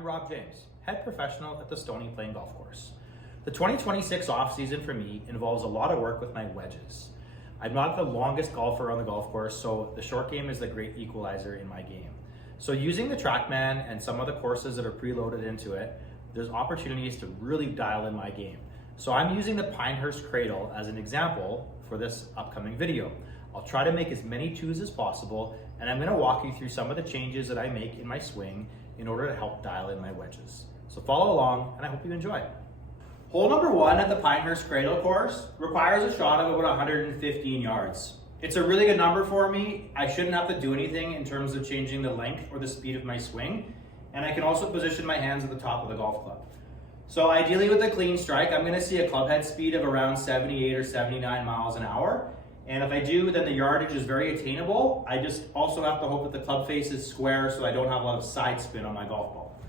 I'm Rob James, head professional at the Stony Plain Golf Course. The 2026 off-season for me involves a lot of work with my wedges. I'm not the longest golfer on the golf course, so the short game is the great equalizer in my game. So using the TrackMan and some of the courses that are preloaded into it, there's opportunities to really dial in my game. So I'm using the Pinehurst Cradle as an example for this upcoming video. I'll try to make as many twos as possible, and I'm going to walk you through some of the changes that I make in my swing in order to help dial in my wedges. So follow along, and I hope you enjoy. Hole number 1 at the Pinehurst Cradle course requires a shot of about 115 yards. It's a really good number for me. I shouldn't have to do anything in terms of changing the length or the speed of my swing, and I can also position my hands at the top of the golf club. So ideally with a clean strike, I'm going to see a club head speed of around 78 or 79 miles an hour. And if I do, then the yardage is very attainable. I just also have to hope that the club face is square so I don't have a lot of side spin on my golf ball.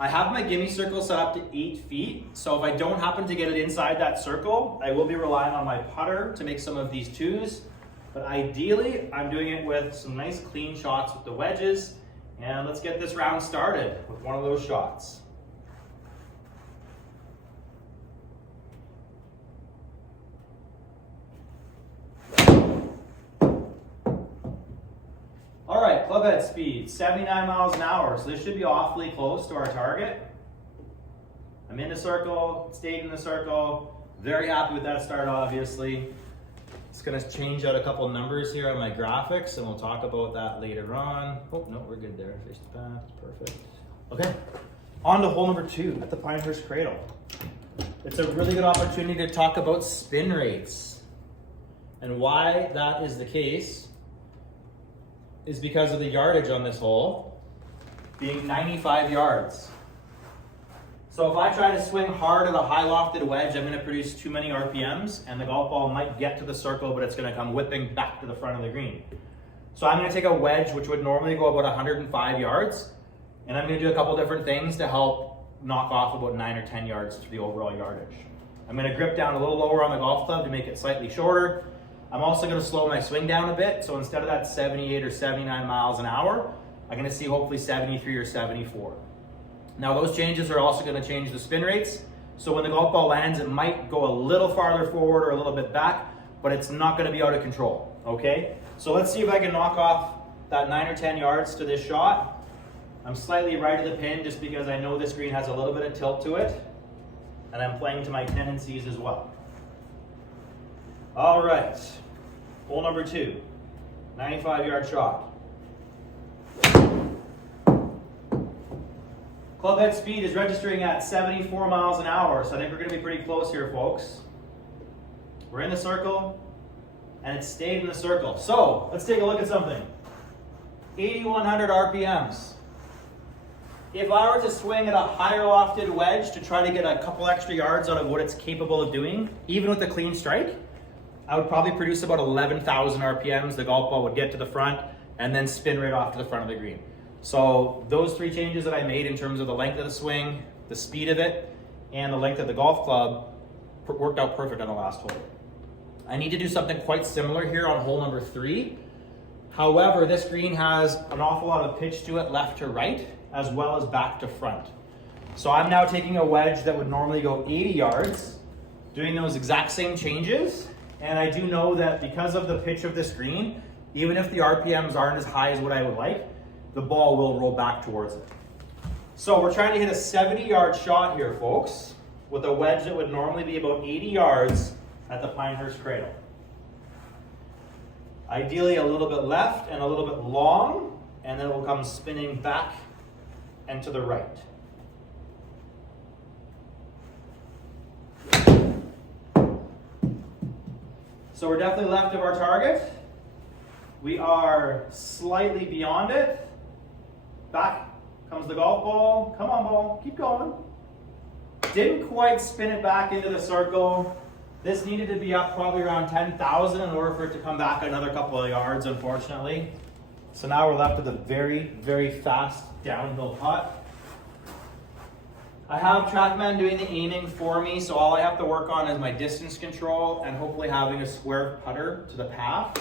I have my gimme circle set up to 8 feet. So if I don't happen to get it inside that circle, I will be relying on my putter to make some of these twos. But ideally, I'm doing it with some nice clean shots with the wedges. And let's get this round started with one of those shots. All right, club head speed, 79 miles an hour. So this should be awfully close to our target. I'm in the circle, stayed in the circle. Very happy with that start, obviously. It's gonna change out a couple numbers here on my graphics, and we'll talk about that later on. Oh, no, we're good there. Face the path, perfect. Okay, on to hole number 2 at the Pinehurst Cradle. It's a really good opportunity to talk about spin rates. And why that is the case is because of the yardage on this hole being 95 yards. So if I try to swing hard at a high lofted wedge, I'm going to produce too many RPMs, and the golf ball might get to the circle, but it's going to come whipping back to the front of the green. So I'm going to take a wedge, which would normally go about 105 yards, and I'm going to do a couple different things to help knock off about 9 or 10 yards to the overall yardage. I'm going to grip down a little lower on the golf club to make it slightly shorter. I'm also going to slow my swing down a bit, so instead of that 78 or 79 miles an hour, I'm going to see hopefully 73 or 74. Now those changes are also going to change the spin rates, so when the golf ball lands, it might go a little farther forward or a little bit back, but it's not going to be out of control, okay? So let's see if I can knock off that 9 or 10 yards to this shot. I'm slightly right of the pin just because I know this green has a little bit of tilt to it, and I'm playing to my tendencies as well. All right, hole number 2, 95-yard shot. Club head speed is registering at 74 miles an hour, so I think we're going to be pretty close here, folks. We're in the circle, and it stayed in the circle. So let's take a look at something. 8,100 RPMs. If I were to swing at a higher lofted wedge to try to get a couple extra yards out of what it's capable of doing, even with a clean strike, I would probably produce about 11,000 RPMs. The golf ball would get to the front and then spin right off to the front of the green. So those 3 changes that I made in terms of the length of the swing, the speed of it, and the length of the golf club worked out perfect on the last hole. I need to do something quite similar here on hole number 3. However, this green has an awful lot of pitch to it left to right, as well as back to front. So I'm now taking a wedge that would normally go 80 yards, doing those exact same changes. And I do know that because of the pitch of this green, even if the RPMs aren't as high as what I would like, the ball will roll back towards it. So we're trying to hit a 70-yard shot here, folks, with a wedge that would normally be about 80 yards at the Pinehurst Cradle. Ideally a little bit left and a little bit long, and then it will come spinning back and to the right. So we're definitely left of our target. We are slightly beyond it. Back comes the golf ball. Come on, ball, keep going. Didn't quite spin it back into the circle. This needed to be up probably around 10,000 in order for it to come back another couple of yards, unfortunately. So now we're left with a very, very fast downhill putt. I have TrackMan doing the aiming for me, so all I have to work on is my distance control and hopefully having a square putter to the path.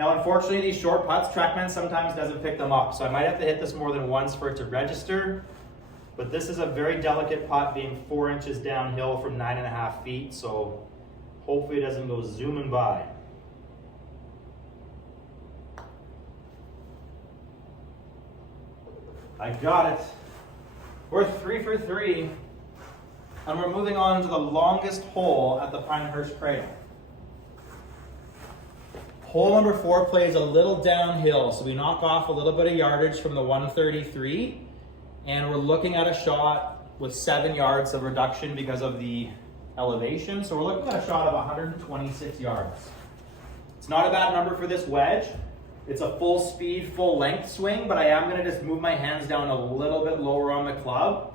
Now, unfortunately, these short putts, TrackMan sometimes doesn't pick them up, so I might have to hit this more than once for it to register. But this is a very delicate putt, being 4 inches downhill from 9.5 feet, so hopefully it doesn't go zooming by. I got it. We're 3 for 3, and we're moving on to the longest hole at the Pinehurst Cradle. Hole number 4 plays a little downhill, so we knock off a little bit of yardage from the 133, and we're looking at a shot with 7 yards of reduction because of the elevation. So we're looking at a shot of 126 yards. It's not a bad number for this wedge. It's a full speed, full length swing, but I am going to just move my hands down a little bit lower on the club,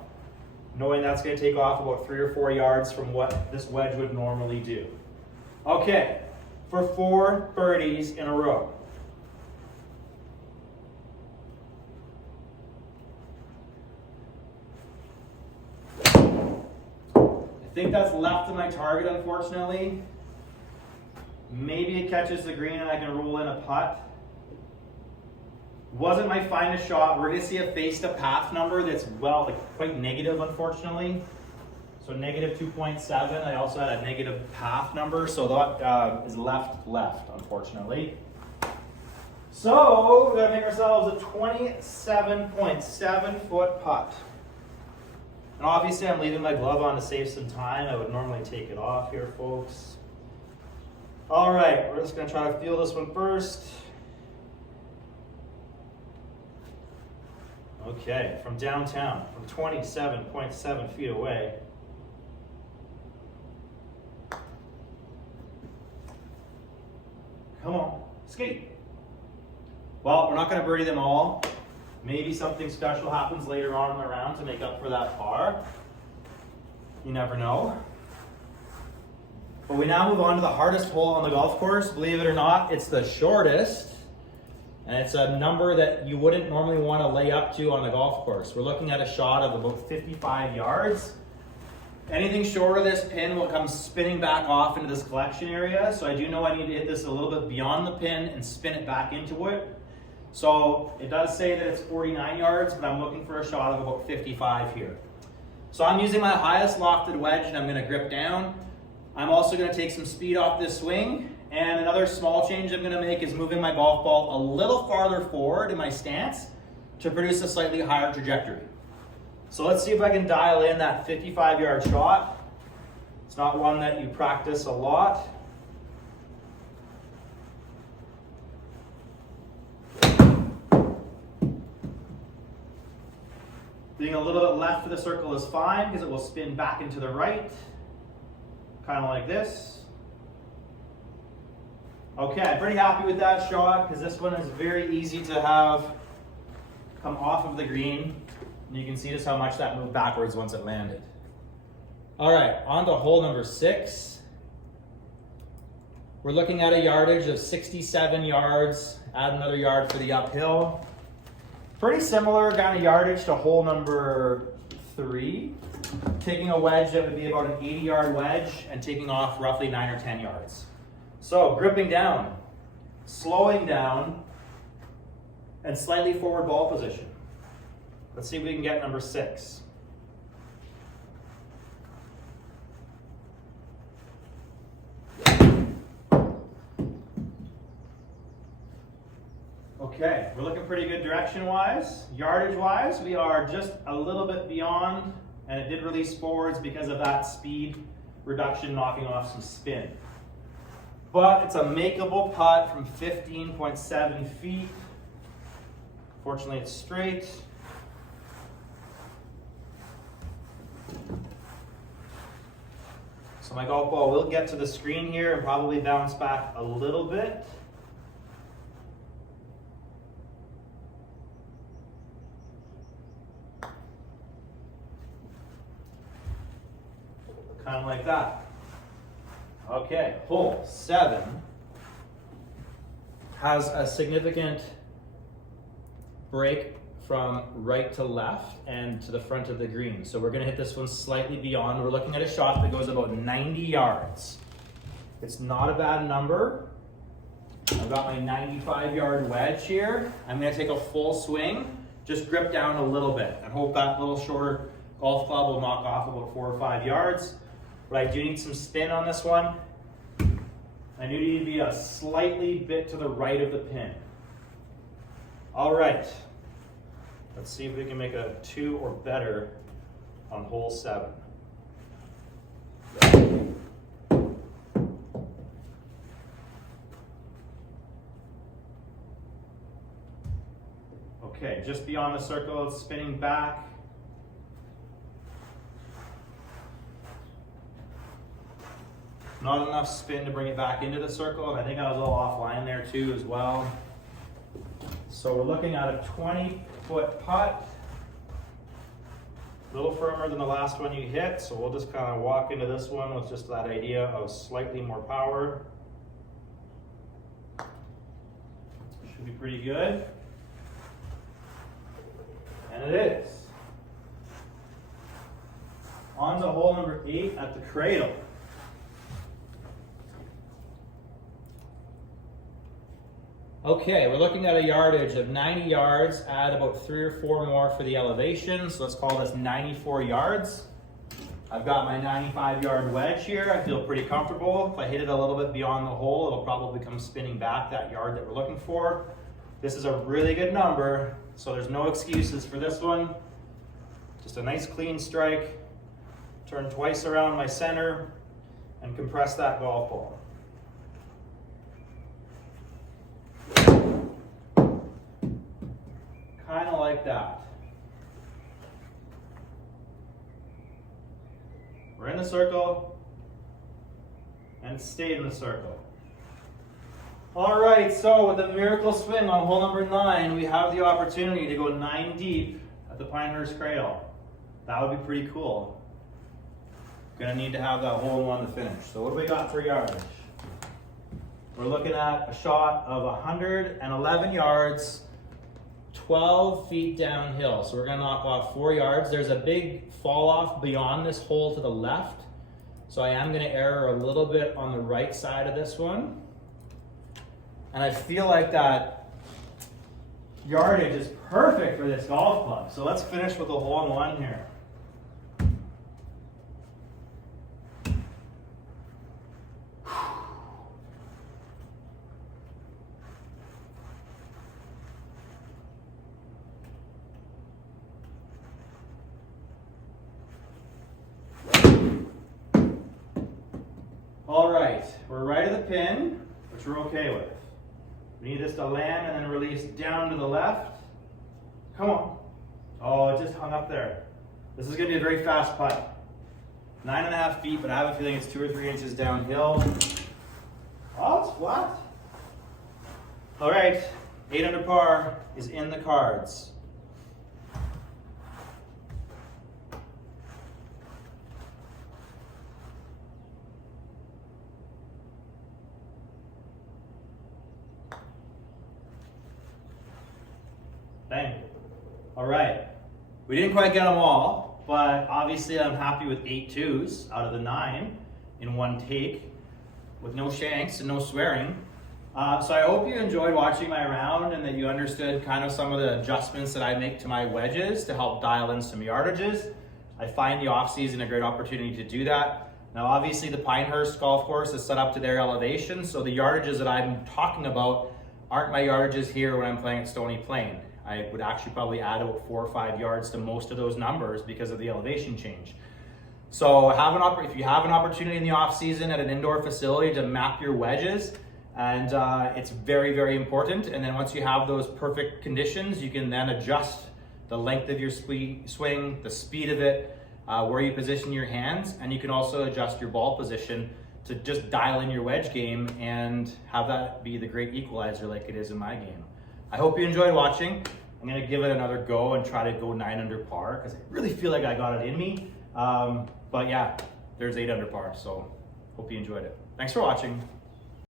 knowing that's going to take off about 3 or 4 yards from what this wedge would normally do. Okay, for 4 birdies in a row. I think that's left of my target, unfortunately. Maybe it catches the green and I can roll in a putt. Wasn't my finest shot. We're going to see a face to path number that's, well, quite negative, unfortunately. So negative 2.7. I also had a negative path number, so that is left, unfortunately. So we're going to make ourselves a 27.7 foot putt. And obviously I'm leaving my glove on to save some time. I would normally take it off here, folks. All right, we're just going to try to feel this one first. Okay, from downtown, from 27.7 feet away. Come on, skate. Well, we're not going to birdie them all. Maybe something special happens later on in the round to make up for that par. You never know. But we now move on to the hardest hole on the golf course. Believe it or not, it's the shortest. And it's a number that you wouldn't normally want to lay up to on the golf course. We're looking at a shot of about 55 yards. Anything short of this pin will come spinning back off into this collection area. So I do know I need to hit this a little bit beyond the pin and spin it back into it. So it does say that it's 49 yards, but I'm looking for a shot of about 55 here. So I'm using my highest lofted wedge and I'm going to grip down. I'm also going to take some speed off this swing. And another small change I'm going to make is moving my golf ball a little farther forward in my stance to produce a slightly higher trajectory. So let's see if I can dial in that 55-yard shot. It's not one that you practice a lot. Being a little bit left of the circle is fine because it will spin back into the right, kind of like this. Okay, I'm pretty happy with that shot because this one is very easy to have come off of the green. And you can see just how much that moved backwards once it landed. All right, on to hole number 6. We're looking at a yardage of 67 yards. Add another yard for the uphill. Pretty similar kind of yardage to hole number 3. Taking a wedge that would be about an 80-yard wedge and taking off roughly 9 or 10 yards. So gripping down, slowing down, and slightly forward ball position. Let's see if we can get number 6. Okay, we're looking pretty good direction-wise. Yardage-wise, we are just a little bit beyond, and it did release forwards because of that speed reduction knocking off some spin. But it's a makeable putt from 15.7 feet. Fortunately, it's straight. So my golf ball will get to the screen here and probably bounce back a little bit. Kind of like that. Okay, hole 7 has a significant break from right to left and to the front of the green. So we're going to hit this one slightly beyond. We're looking at a shot that goes about 90 yards. It's not a bad number. I've got my 95-yard wedge here. I'm going to take a full swing just grip down a little bit and hope that little shorter golf club will knock off about 4 or 5 yards. But I do need some spin on this one. I do need to be a slightly bit to the right of the pin. All right, let's see if we can make a 2 or better on hole 7. Okay, just beyond the circle, it's spinning back. Not enough spin to bring it back into the circle. I think I was a little offline there too as well. So we're looking at a 20-foot putt. A little firmer than the last one you hit, so we'll just kind of walk into this one with just that idea of slightly more power. Should be pretty good. And it is. On to hole number 8 at the Cradle. Okay, we're looking at a yardage of 90 yards, add about 3 or 4 more for the elevation, so let's call this 94 yards. I've got my 95-yard wedge here. I feel pretty comfortable. If I hit it a little bit beyond the hole, it'll probably come spinning back that yard that we're looking for. This is a really good number, so there's no excuses for this one. Just a nice clean strike, turn twice around my center, and compress that golf ball. Kind of like that. We're in the circle and stay in the circle. All right, so with a miracle swing on hole number 9, we have the opportunity to go 9 deep at the Pinehurst Cradle. That would be pretty cool. Gonna need to have that hole in one to finish. So what do we got for yardage? We're looking at a shot of 111 yards, 12 feet downhill. So we're gonna knock off 4 yards. There's a big fall off beyond this hole to the left. So I am gonna err a little bit on the right side of this one. And I feel like that yardage is perfect for this golf club. So let's finish with a hole in one here. All right, we're right of the pin, which we're okay with. We need this to land and then release down to the left. Come on. Oh, it just hung up there. This is gonna be a very fast putt. 9.5 feet, but I have a feeling it's 2 or 3 inches downhill. Oh, it's flat. All right, 8 under par is in the cards. Dang. All right. We didn't quite get them all, but obviously I'm happy with 8 twos out of the 9 in one take with no shanks and no swearing. So I hope you enjoyed watching my round and that you understood kind of some of the adjustments that I make to my wedges to help dial in some yardages. I find the off season a great opportunity to do that. Now obviously the Pinehurst golf course is set up to their elevation, so the yardages that I'm talking about aren't my yardages here when I'm playing at Stony Plain. I would actually probably add about 4 or 5 yards to most of those numbers because of the elevation change. So if you have an opportunity in the off season at an indoor facility to map your wedges, and it's very, very important. And then once you have those perfect conditions, you can then adjust the length of your swing, the speed of it, where you position your hands, and you can also adjust your ball position to just dial in your wedge game and have that be the great equalizer like it is in my game. I hope you enjoyed watching. I'm gonna give it another go and try to go 9 under par because I really feel like I got it in me. But yeah, there's 8 under par, so hope you enjoyed it. Thanks for watching.